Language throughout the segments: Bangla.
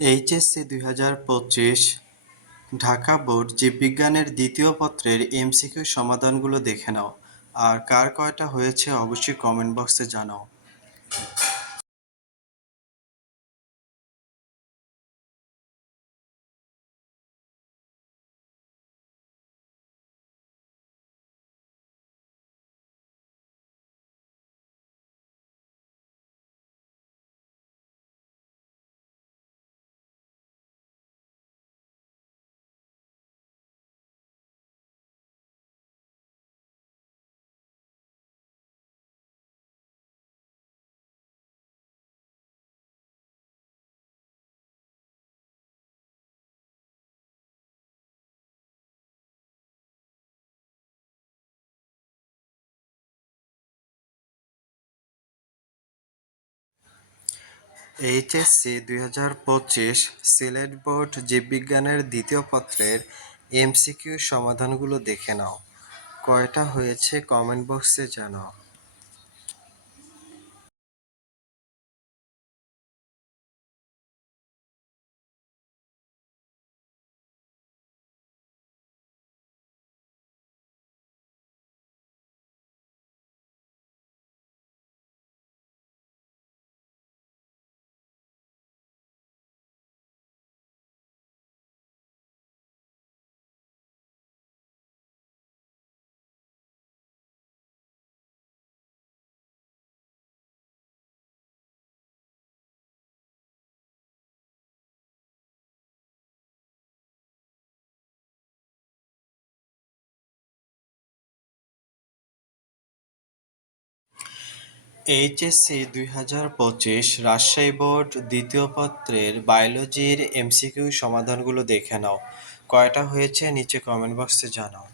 এইচএসসি দুই হাজার পঁচিশ, ঢাকা বোর্ড জীববিজ্ঞানের দ্বিতীয় পত্রের এমসিকিউ সমাধানগুলো দেখে নাও। আর কার কয়টা হয়েছে অবশ্যই কমেন্ট বক্সে জানাও। এইচএসসি দুই হাজার পঁচিশ সিলেট বোর্ড জীববিজ্ঞানের দ্বিতীয় পত্রের এমসিকিউ সমাধানগুলো দেখে নাও। কয়টা হয়েছে কমেন্ট বক্সে জানাও। এইচএসসি দুই হাজার পঁচিশ রাজশাহী বোর্ড দ্বিতীয় পত্রের বায়োলজির এমসিকিউ সমাধানগুলো দেখে নাও। কয়টা হয়েছে নিচে কমেন্ট বক্সে জানাও।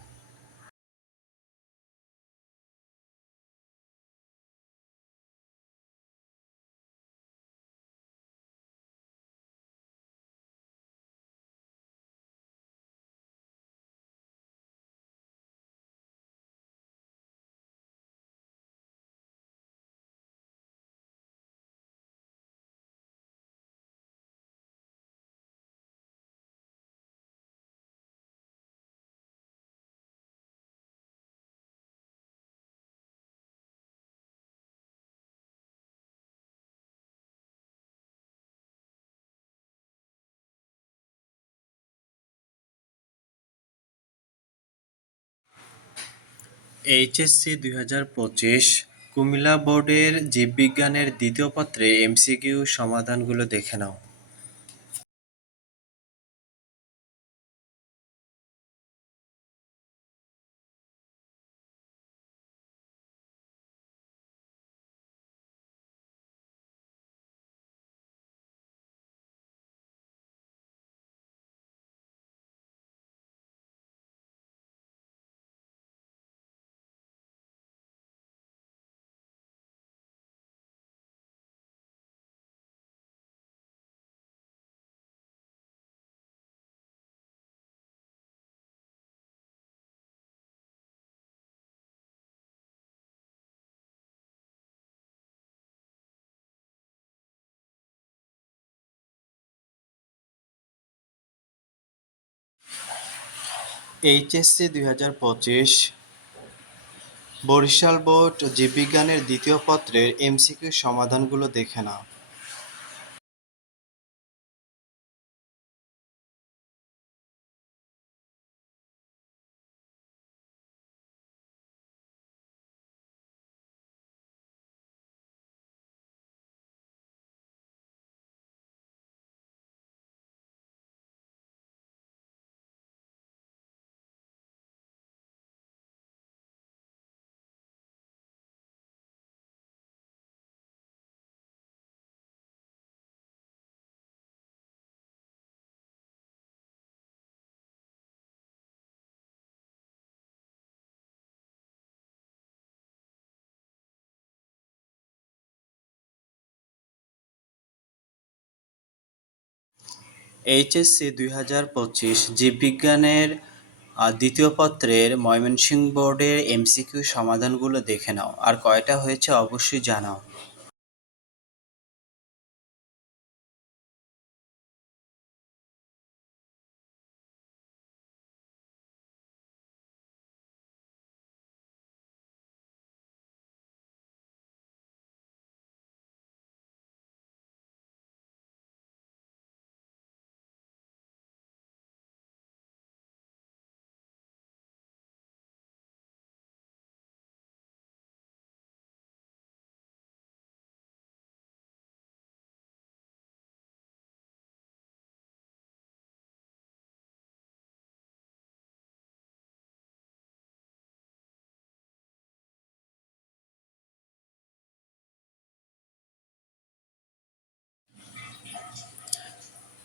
এইচএসসি দুই হাজার পঁচিশ কুমিল্লা বোর্ডের জীববিজ্ঞানের দ্বিতীয় পত্রে এমসিকিউ সমাধানগুলো দেখে নাও। এইচএসসি দুই হাজার পঁচিশ বরিশাল বোর্ড জীববিজ্ঞানের দ্বিতীয় পত্রের এমসিকিউ সমাধানগুলো দেখে নাও। এইচএসসি দুই হাজার পঁচিশ জীববিজ্ঞানের দ্বিতীয় পত্রের ময়মনসিংহ বোর্ডের এমসিকিউ সমাধানগুলো দেখে নাও। আর কয়টা হয়েছে অবশ্যই জানাও।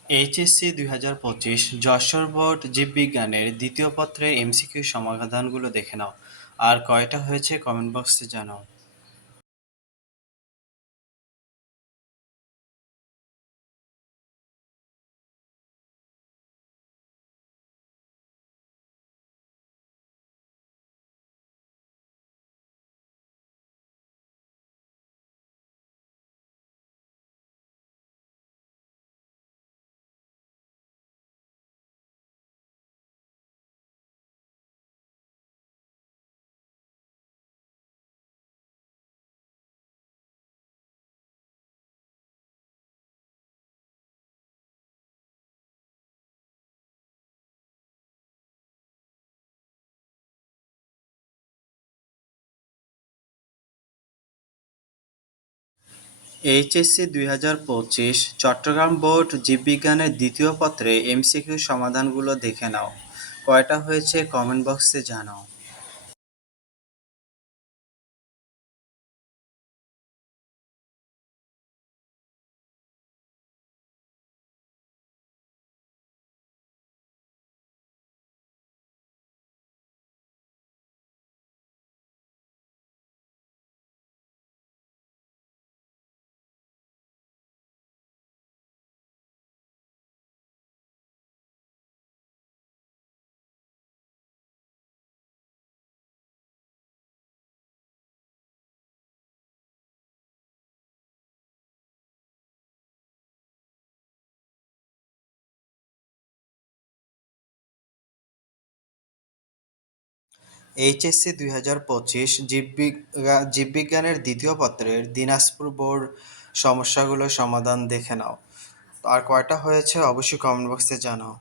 এইচএসসি দুই হাজার পঁচিশ যশোর বোর্ড জীববিজ্ঞানের দ্বিতীয় পত্রের এমসিকিউ সমাধানগুলো দেখে নাও। আর কয়টা হয়েছে কমেন্ট বক্সে জানাও। এইচএসসি দুই হাজার পঁচিশ, চট্টগ্রাম বোর্ড জীববিজ্ঞানের দ্বিতীয় পত্রে এমসিকিউ সমাধানগুলো দেখে নাও। কয়টা হয়েছে কমেন্ট বক্সে জানাও। এইচএসসি দুই হাজার পঁচিশ জীববিজ্ঞা- জীববিজ্ঞানের দ্বিতীয় পত্রের দিনাজপুর বোর্ড সমস্যাগুলোর সমাধান দেখে নাও। আর কয়টা হয়েছে অবশ্যই কমেন্ট বক্সে জানাও।